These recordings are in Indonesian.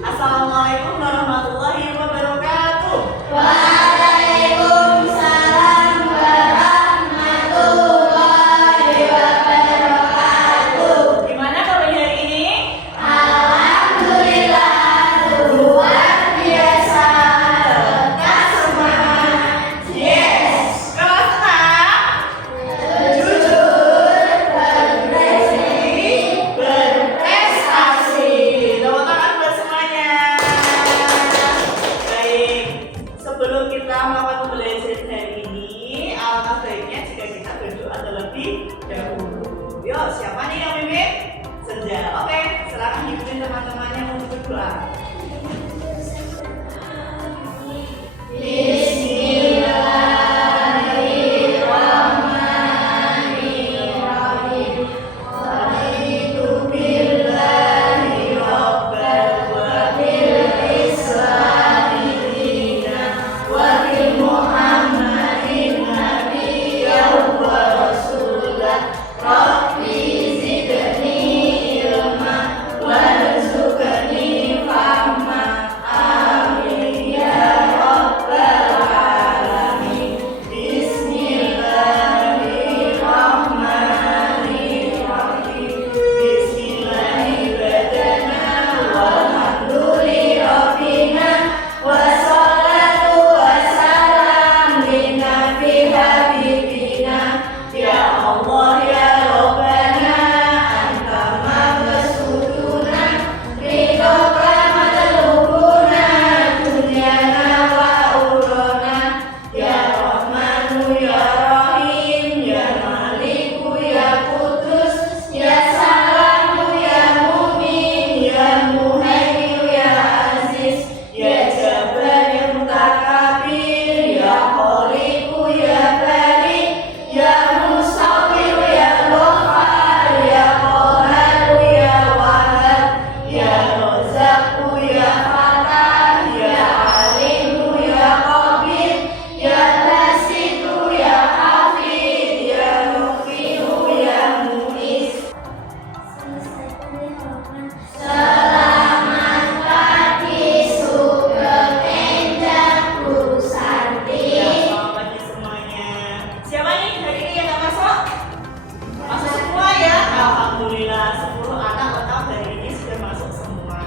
Assalamualaikum warahmatullahi wabarakatuh. Waalaikumsalam warahmatullahi wabarakatuh. Gimana kabar hari ini? Alhamdulillah luar biasa. Tetap semangat. Yes. Kalau senang, Jujur, berprestasi, berprestasi. tepuk tangan buat semuanya. Baik, sebelum kita melakukan pembelajaran hari ini, alangkah baiknya jika kita berdoa terlebih dahulu. Yuk, siapa nih yang mimpin? Senja. Oke, silakan pimpin teman-temannya untuk berdoa. Bismillahirrahmanirrahim. Raditu billahi rabban wa bil islami dinan wa bi Muhammadin nabiyyan wa rasulah. Rabbi zidni ilma warzuqni fahma. Amin ya rabbal alamin. Bismillahirrahmanirrahim. Bismillahirrahmanirrahim. Walhamdulillahi rabbina wassalatu wassalam linnabi habibina. Ya Allah ya Rabbana anta mabsutuna ridho matlubuna dunyana wa urona. Ya Rahmanu ya Rahim ya Maliku ya Kudus ya Salamu ya Mumin ya Muhaimin ya Aziz ya Jabbar ya Mutakabir ya Khaliqu ya Bari ya Musawwir ya Ghafar ya Qahhar ya Wahhab ya Razzaqu ya Fatah ya Alimu ya Qabir ya Basitu ya Hafid ya Mufihu ya Muis. Selamat pagi Sugeng Enjang Bu Santi. Ya, selamat pagi semuanya. Siapa nih hari ini yang nggak masuk? Masuk semua ya. Alhamdulillah 10 anak lengkap hari ini sudah masuk semua.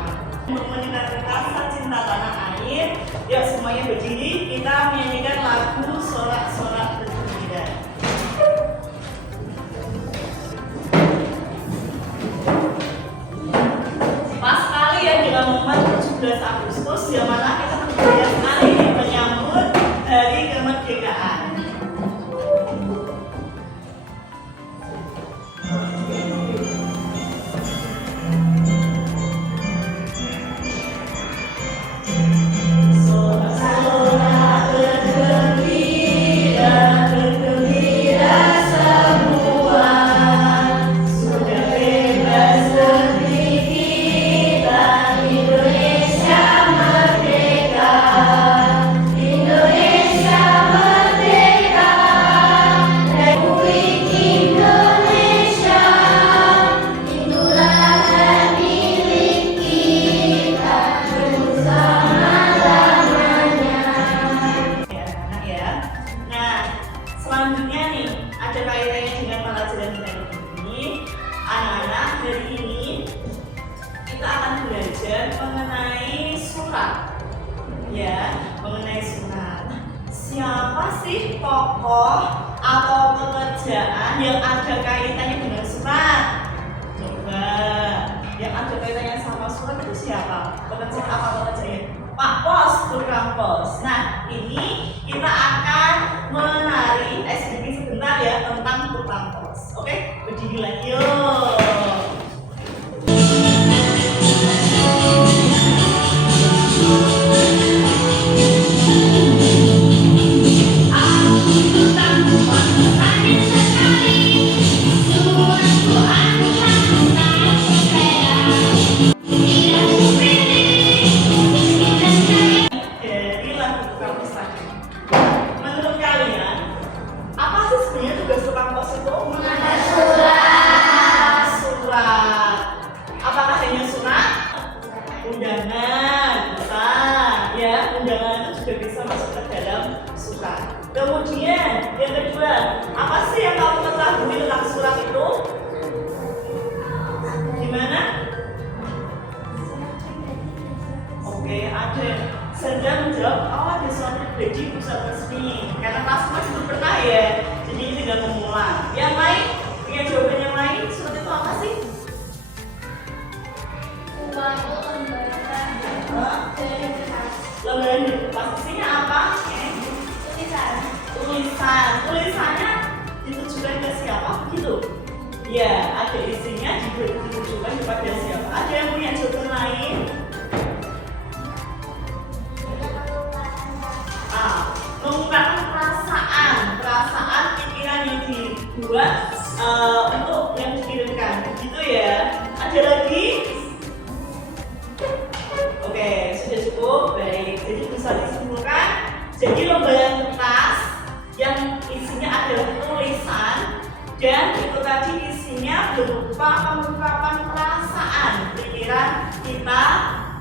Menyenangkan rasa cinta tanah air. Yuk semuanya berdiri. Kita menyanyikan lagu sorak-sorak bergembira. Pas sekali ya dengan momen 17 Agustus yang mana kita bergembira sekali menyambut hari kemerdekaan. Sorak-sorak bergembira, bergembira semua. Sudah bebas negeri kita, Indonesia merdeka. Indonesia merdeka, Republik Indonesia. Itulah milik kita bersama-lamanya. Ya, anak ya. Nah, selanjutnya nih ada kaitannya dengan pelajaran hari ini. Anak-anak, hari ini kita akan belajar mengenai surat. Ya, mengenai surat. Siapa sih tokoh atau pekerjaan yang ada kaitannya dengan surat? Coba, yang ada kaitannya sama surat itu siapa? Pekerjaan apa pekerjaan? Pak Pos, tukang pos. Nah, ini kita akan menari sedikit sebentar ya tentang tukang pos. Oke, berdiri lagi yuk. Dari lagu tukang pos tadi. Menurut kalian, apa sih sebenarnya tugas tukang pos itu? Mengantar surat. Surat. Apakah hanya surat? Undangan. Oke, ada Sandra menjawab, oh ada suatu pribadi pusat resmi. Karena kelasnya itu pernah ya, jadi ini tinggal mengulang. Yang lain, punya jawaban yang lain, surat itu apa sih? Suatu lembaran verifikasi. Lembaran verifikasinya apa? Tulisan. Tulisannya ditujukan ke siapa? Begitu? Ya, ada isinya ditujukan kepada siapa? Ada yang punya jawaban lain? Mengungkapkan perasaan pikiran yang dibuat untuk yang dikirimkan, begitu ya. Ada lagi? Oke, sudah cukup, baik. Jadi bisa disimpulkan. Jadi lembaran kertas yang isinya adalah tulisan dan itu tadi isinya berupa pengungkapan perasaan pikiran kita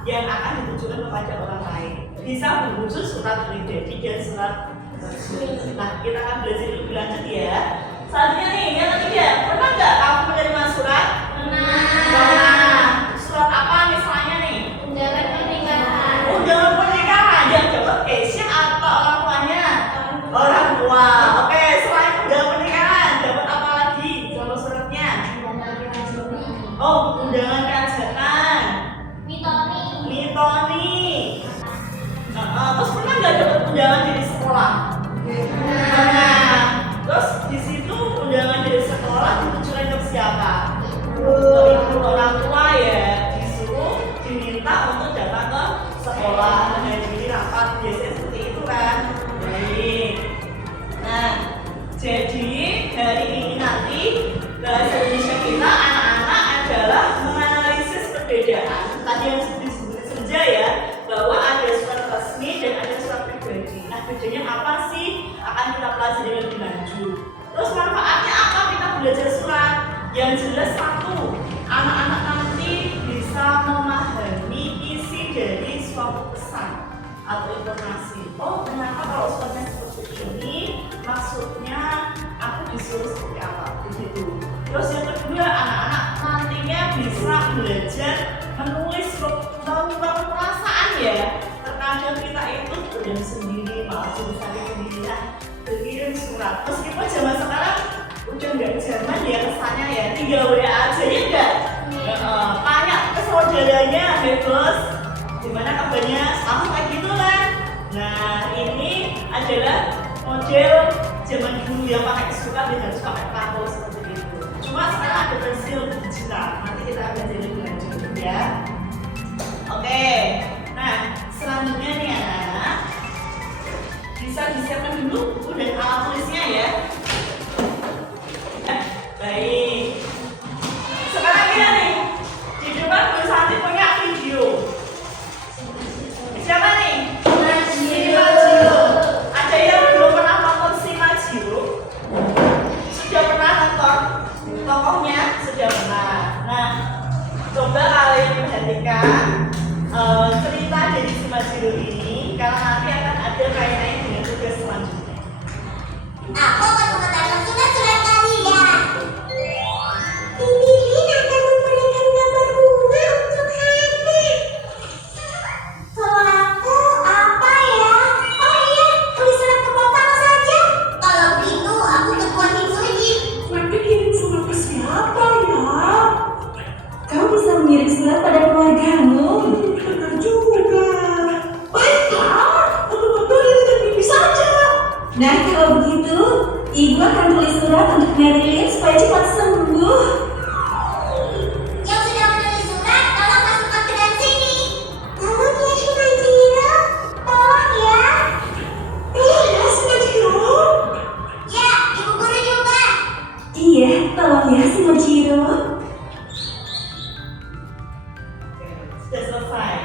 yang akan ditujukan kepada orang lain. Bisa berwujud surat pribadi dan surat resmi. Nah, kita akan belajar lebih lanjut ya. Selanjutnya nih, yang ketiga, pernah nggak kamu menerima surat? Pernah. Surat apa misalnya nih? Undangan pernikahan. Undangan pernikahan yang dapat Keisha atau orang tuanya? Orang tua. Oke, selain undangan pernikahan, dapat apa lagi? Coba suratnya. Oh, undangan keajakan. Mitoni. Terus pernah nggak dapat undangan dari sekolah? Pernah. Terus di situ undangan dari sekolah ditujukan ke siapa? Ke orang tua ya, disuruh diminta untuk datang ke sekolah menghadiri rapat, biasanya seperti itu kan. Baik. Nah, jadi hari ini nanti bahasa Indonesia kita anak-anak adalah menganalisis perbedaan. Tadi yang disebut saja ya, bahwa ada surat resmi dan ada surat pribadi. Nah, bedanya apa sih? Akan kita pelajari lebih lanjut. Terus manfaatnya apa kita belajar surat? Yang jelas satu, anak-anak nanti bisa memahami isi dari suatu pesan atau informasi. Oh, ternyata kalau suratnya seperti ini, maksudnya aku disuruh seperti apa? Begitu. Terus yang kedua, anak-anak nantinya bisa belajar menulis mengungkapkan perasaan ya. Terkadang kita itu berdiam sendiri, malah cari sendiri, berkirim surat. Meskipun zaman sekarang udah nggak zaman ya kesannya ya, tinggal WA aja ya enggak? Tanya ke saudaranya, bebas, gimana kabarnya, sama kayak gitu kan? Nah, ini adalah model zaman dulu yang pakai surat dan harus pakai kartu seperti itu. Cuma sekarang ada versi lebih digital, nanti kita akan jadi lebih lanjut ya. Oke, nah selanjutnya nih anak-anak, bisa disiapkan dulu buku dan alat tulisnya ya. Baik. Sekarang kita nih di depan Bu Santi punya video. Siapa nih? Simajiro. Ada yang belum pernah nonton Simajiro? Sudah pernah nonton? Tokohnya sudah pernah. Nah, coba kalian perhatikan cerita dari Simajiro ini, karena nanti akan ada kaitannya dengan tugas selanjutnya. Aku akan mengatakan surat-surat kalian. Lilin akan memberikan gambar bunga untuk Hana. Kalau aku apa ya? Oh iya, tulis surat ke Bapak saja. Kalau begitu, aku ketua tim suci. Nanti kirim surat ke siapa ya? Kau bisa mengirim surat pada keluargamu. Benar juga. Baiklah, betul-betul Lilin Bibi saja. Nah, kalau begitu, Ibu akan tulis surat untuk Marilyn supaya cepat sembuh. Yang sudah menulis surat, tolong masukkan ke dalam sini. Tolong ya, Simajiro. Tolong ya. Ya, Simajiro. Ya, Ibu Guru juga. Iya, tolong ya, Simajiro. Sudah selesai.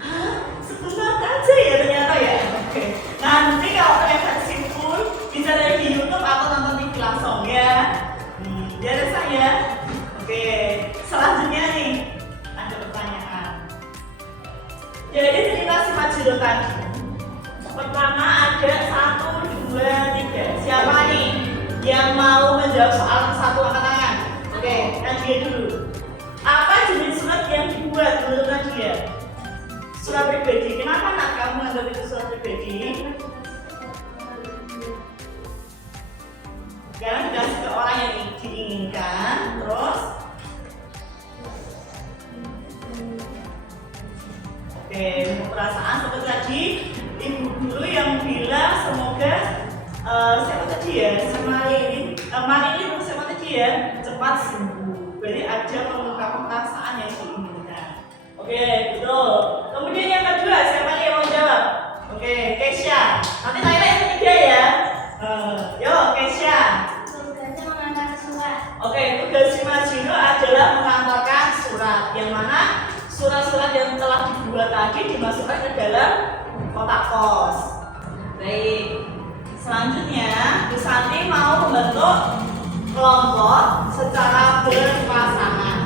Hah? Sebentar aja ya ternyata ya. Oke. Nanti kalau ternyata simpul bisa dari di YouTube atau nonton TV langsung ya. Ya rasa ya. Oke. Selanjutnya nih ada pertanyaan. Jadi cerita Simajiro tadi. Pertama ada 1, 2, 3. Siapa nih yang mau menjawab soal satu angkat tangan? Oke, Nadia dulu. Apa jenis surat yang dibuat menurut Nadia? surat pribadi. Kenapa nak kamu anggap itu surat pribadi? Karena dikasih ke orang yang diinginkan. Terus oke, perasaan seperti tadi ibu guru yang bilang semoga siapa tadi ya, Marini itu siapa tadi ya, cepat sembuh. Berarti ada mengungkapkan perasaan yang diinginkan. Oke, betul. Kemudian yang kedua, siapa nih yang mau jawab? Oke, Kesha. Nanti Naila yang ketiga ya. Yuk, Kesha. Tugasnya mengantar surat. Oke, tugas si Majino adalah mengantarkan surat. Yang mana surat-surat yang telah dibuat tadi dimasukkan ke dalam kotak pos. Baik. Selanjutnya, Bu Santi mau membentuk kelompok secara berpasangan.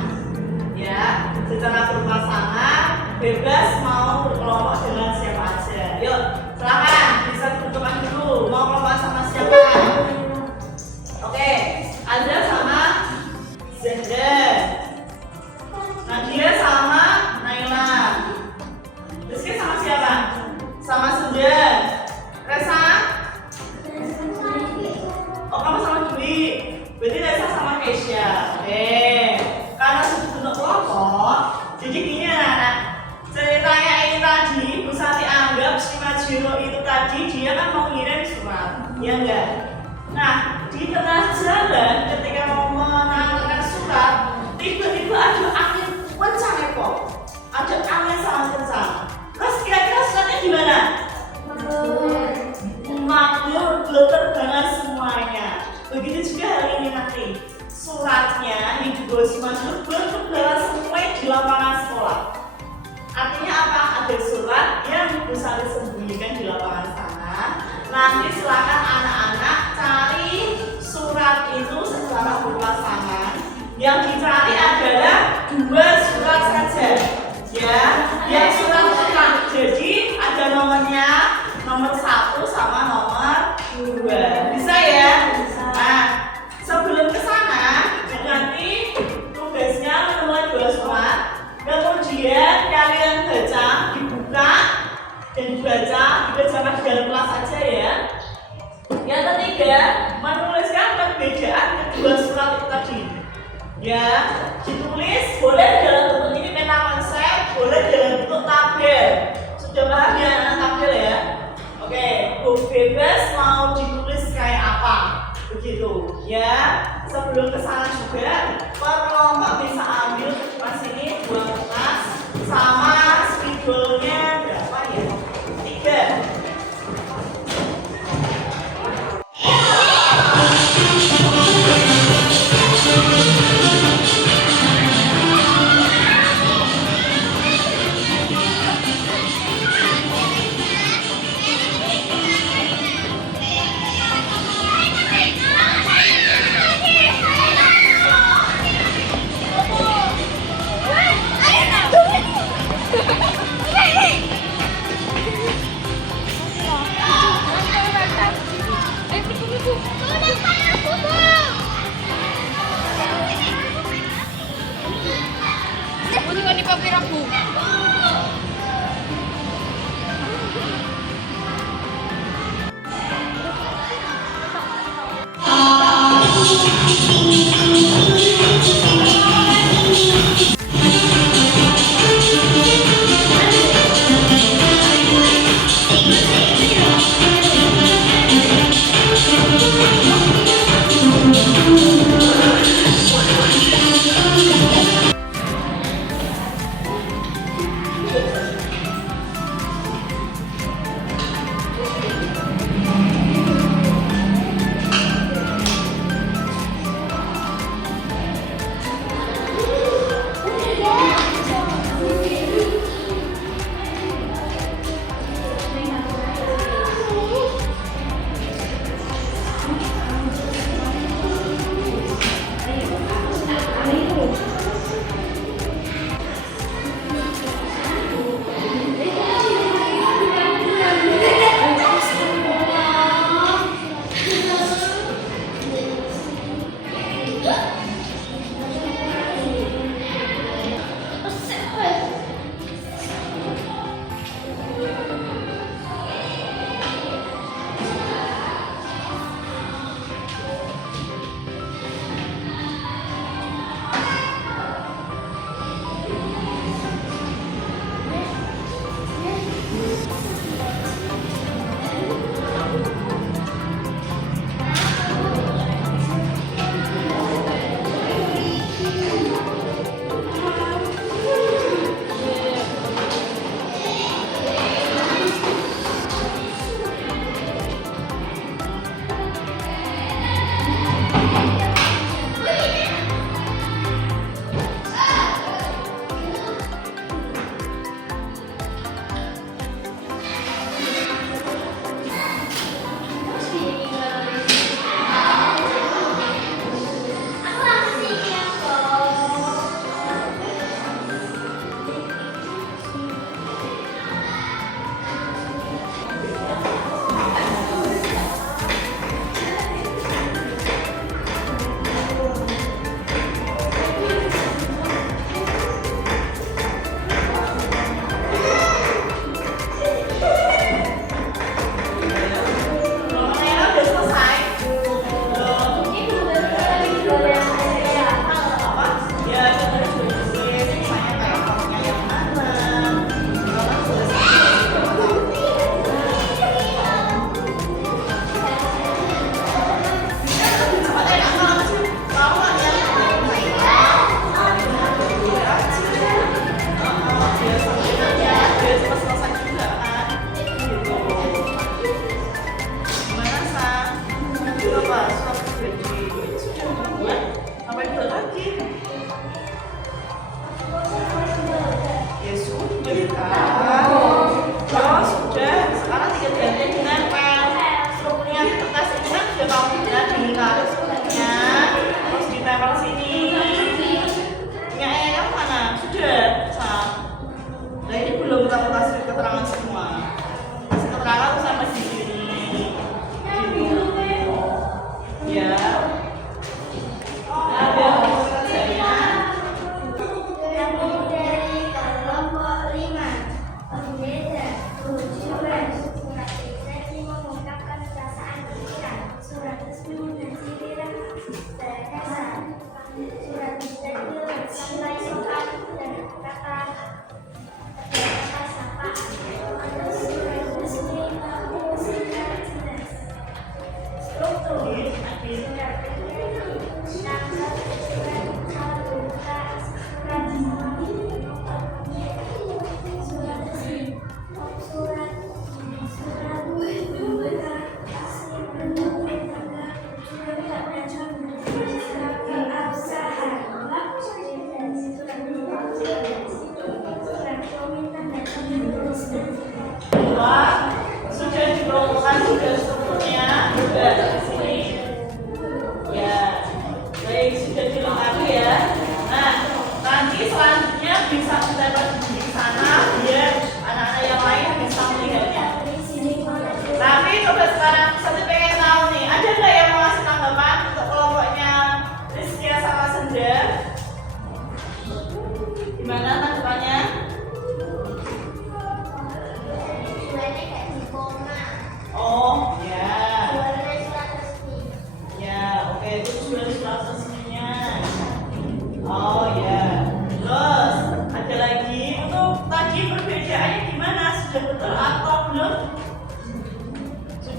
Ya, secara berpasangan, bebas mau berkelompok dengan siapa aja. Yuk, silakan bisa ditentukan dulu mau kelompok sama siapa. Oke, Azra sama Zendra, Nadia sama Naila, Rizky sama siapa? Sama Sunda, Resa? Oh, kamu sama Dwi. Berarti Resa sama Kesha. Oke, karena sudah bentuk kelompok, jadi gini anak-anak. Ceritanya ini tadi, Bu Santi anggap si Majiro itu tadi dia kan mau ngirim surat, ya enggak? Nah, di tengah jalan ketika mau menanyakan surat, tiba-tiba ada angin kencang ya kok. Ada angin sangat kencang. Terus kira-kira suratnya gimana? Makmur, berterbangan semuanya. Begitu juga hari ini nanti. Suratnya yang dibawa si Majiro berterbangan semuanya di lapangan sekolah. Artinya apa? Ada surat yang bisa disembunyikan di lapangan sana. Nanti silakan anak-anak cari surat itu secara berpasangan. Yang dicari adalah 2 surat saja. Ya, yang surat lengkap. Jadi ada nomornya, nomor 1 sama nomor 2. Bisa ya? Nah, sebelum ke sana nanti tugasnya menemukan 2 surat. Kemudian kalian baca, dibuka dan dibaca di dalam kelas saja ya. Yang ketiga, menuliskan perbedaan kedua surat itu tadi. Ya, ditulis boleh dalam bentuk ini peta konsep, boleh dalam bentuk tabel. Sudah paham ya anak tabel ya? Oke, bebas mau ditulis kayak apa, begitu ya. Sebelum kesana juga, per kelompok bisa ambil kertas ini 2 kertas sama spidolnya berapa ya? 3.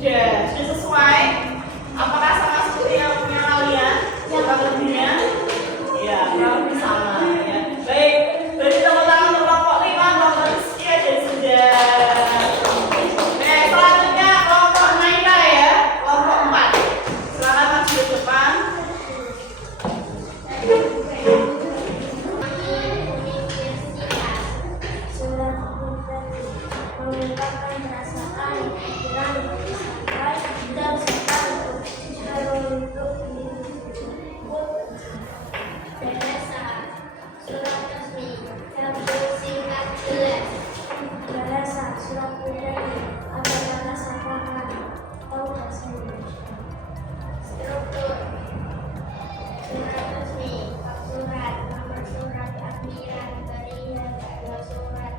Sudah sesuai? Apakah sama seperti yang punya kalian? Kurang lebihnya? Ya, kurang lebih sama ya. Baik, berarti tepuk tangan untuk kelompok 5, kelompok Rizky aja sudah. Oke, selanjutnya kelompok Naila ya, kelompok 4. Silakan maju ke depan. Mengungkapkan perasaan, pikiran, sampai dan serta untuk bahasa surat resmi tabel singkat jelas bahasa surat pribadi ada bahasa pangan atau bahasa struktur surat resmi surat nomor surat akhiran berian tanggal surat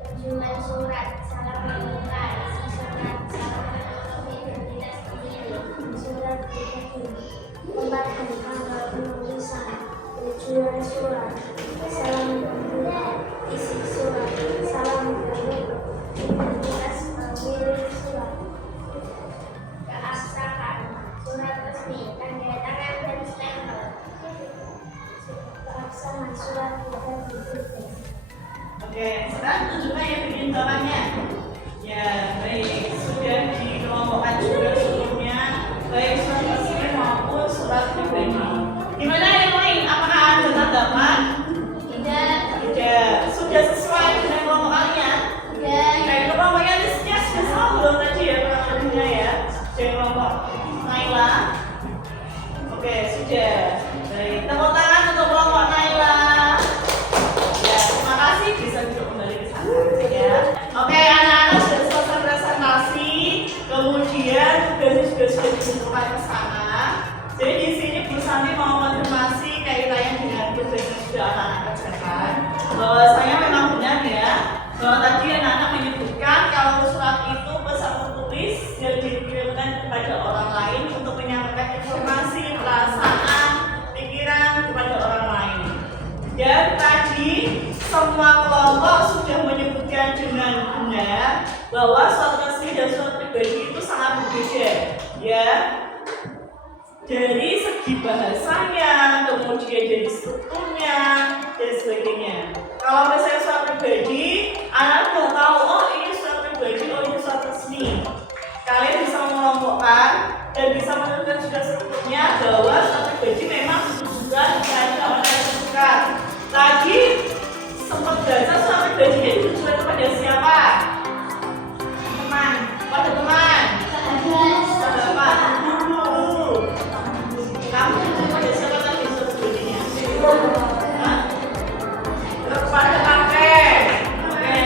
tujuan surat salah pembuka isi surat salah menutup identitas sendiri surat pribadi pembagian tanggal penulisan tujuan surat salah pembuka isi surat salah menutup identitas pemilik surat keabsahan surat resmi tanda tangan dan stempel keabsahan surat pribadi. Oke, sekarang tunjukkan yang bikin caranya. Ya, baik, sudah dikelompokkan juga sebelumnya, baik surat resmi maupun surat pribadi. Gimana yang lain? Apakah ada tanggapan? Tidak. Tidak. Sudah sesuai dengan kelompok kalian? Tidak. Baik, kelompoknya listnya sudah sama belum tadi ya kurang lebihnya ya? Sudah kelompok Naila. Oke, sudah. Baik, tepuk tangan untuk kelompok Naila. Ya, terima kasih bisa duduk kembali ke sana ya. Oke, anak-anak sudah selesai presentasi, kemudian tugasnya sudah ditentukan ke sana. Jadi di sini Bu Santi mau konfirmasi kaitannya dengan tugas yang sudah anak-anak kerjakan. Bahwasanya memang benar ya, bahwa tadi anak-anak menyebutkan kalau surat itu pesan tertulis yang dikirimkan kepada orang lain untuk menyampaikan informasi, perasaan, pikiran kepada orang lain. Dan tadi semua kelompok sudah menyebutkan dengan benar bahwa surat resmi dan surat pribadi itu sangat berbeda, ya. Dari segi bahasanya, kemudian dari strukturnya dan sebagainya. Kalau misalnya surat pribadi, anak sudah tahu, oh ini surat pribadi, oh ini surat resmi. Kalian bisa mengelompokkan dan bisa menentukan juga strukturnya bahwa surat pribadi memang ditujukan kepada orang yang terdekat. Tadi sempat baca surat pribadi itu ditujukan kepada siapa? Teman, pada teman. Sahabat, guru. Kamu kepada siapa tadi surat pribadinya? Kepada kakek. Oke,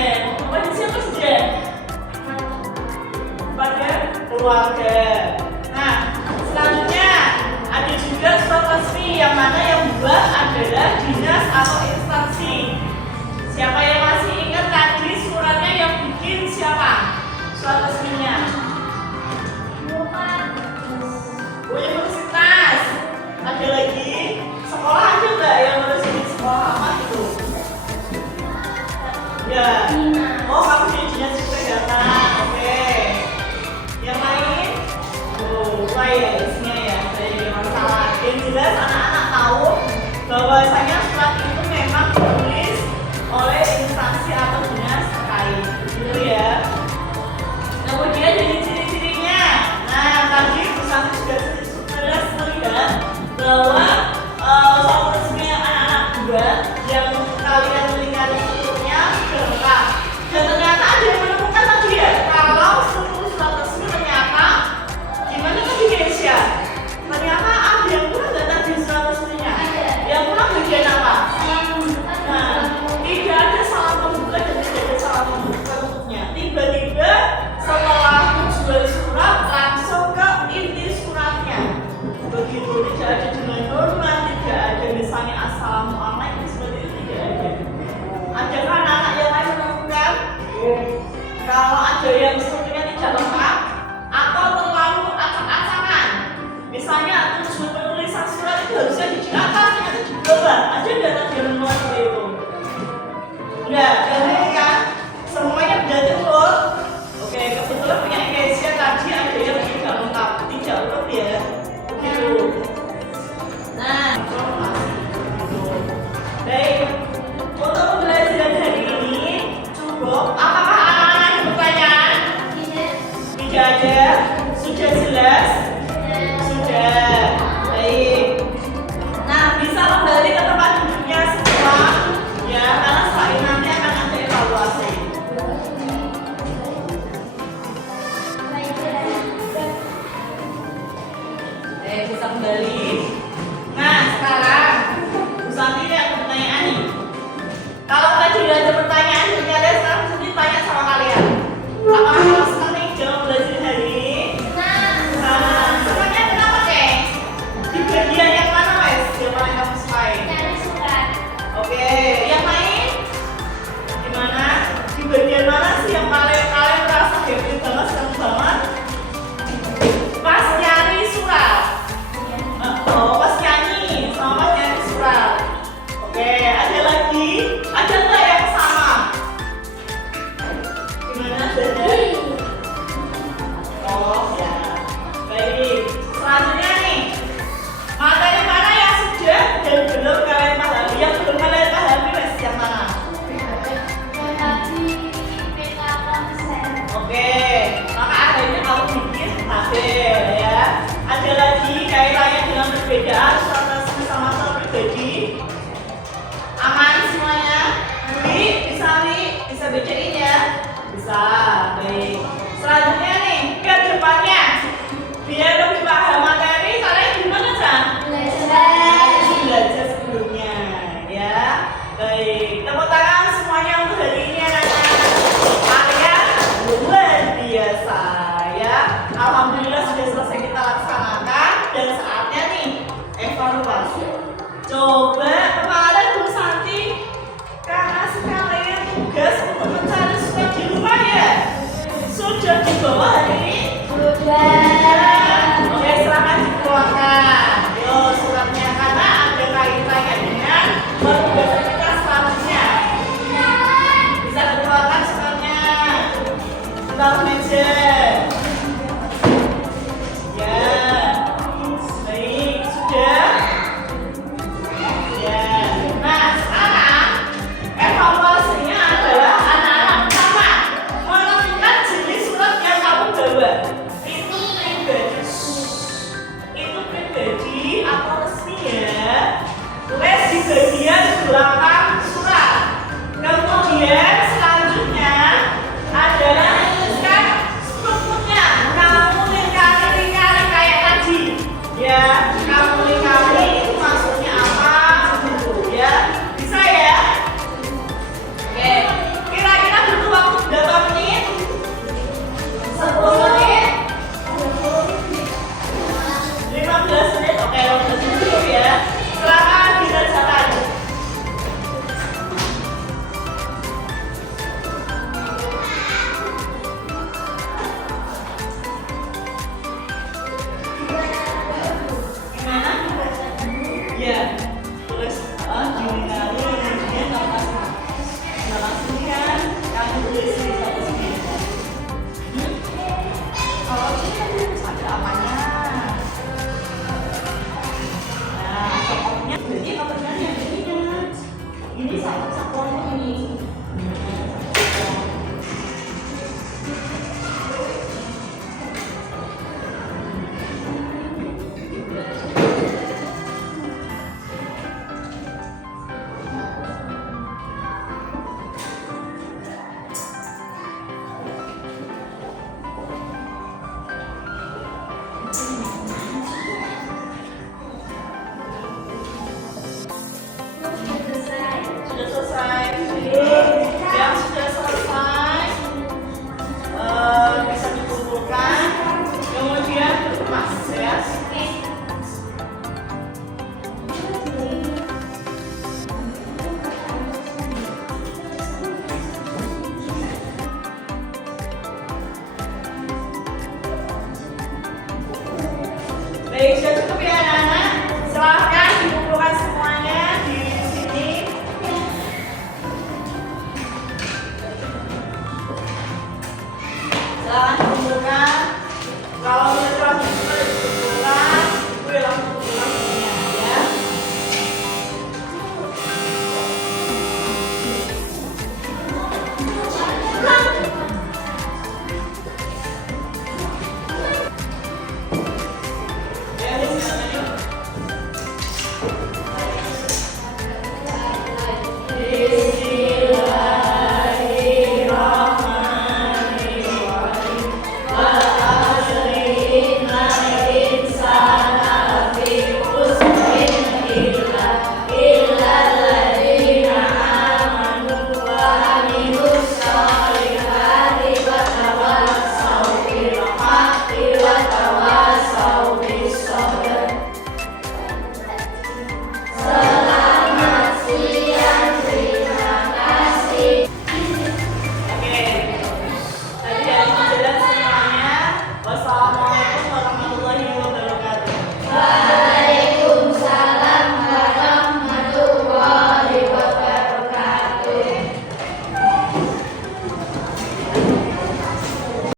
Bob, apakah anak-anak ada pertanyaan? Tidak ada? Sudah jelas? Sudah. Baik. Nah, bisa kembali ke tempat duduknya semua. Ya, karena setelah ini nanti akan ada evaluasi. Bisa kembali. Nah, sekarang Bu Santi ada pertanyaan nih. Kalau tadi udah ada pertanyaan, kalian sekarang Santi tanya sama kalian. Apakah kalian senang nih jawab belajar hari ini? Nah, senangnya kenapa, Kek? Di bagian yang mana, Wes? Yang paling kamu sukai? Oke, yang lain? Gimana? Di bagian mana sih yang paling kalian merasa happy banget, senang banget? Pas nyari surat. Oh, pas nyanyi sama pas nyari surat. Oke, ada lagi? Ada nggak yang sama? Gimana? Ada? Oh ya, baik. Selanjutnya nih, materi mana yang sudah dan belum kalian pahami? Yang belum kalian pahami, Wes, yang mana? Oke, maka akhirnya kamu bikin tabel ya. Ada lagi kaitannya dengan perbedaan sama-sama pribadi. Aman semuanya? Bisa bacain ya? Bisa, baik. Selanjutnya nih, ke depannya. Biar lebih paham materi, kalian gimana, Chan? Belajar sebelumnya, ya. Baik, tepuk tangan semuanya untuk hari ini anak-anak. Kalian luar biasa, ya. Alhamdulillah sudah selesai kita laksanakan dan saatnya nih evaluasi. Coba kemarin Bu Santi kasih kalian tugas untuk mencari surat di rumah ya. Sudah dibawa hari ini? Oke, silakan dikeluarkan. Yo, suratnya karena ada kaitannya dengan tugas kita selanjutnya. Bisa dikeluarkan suratnya. Kita meja.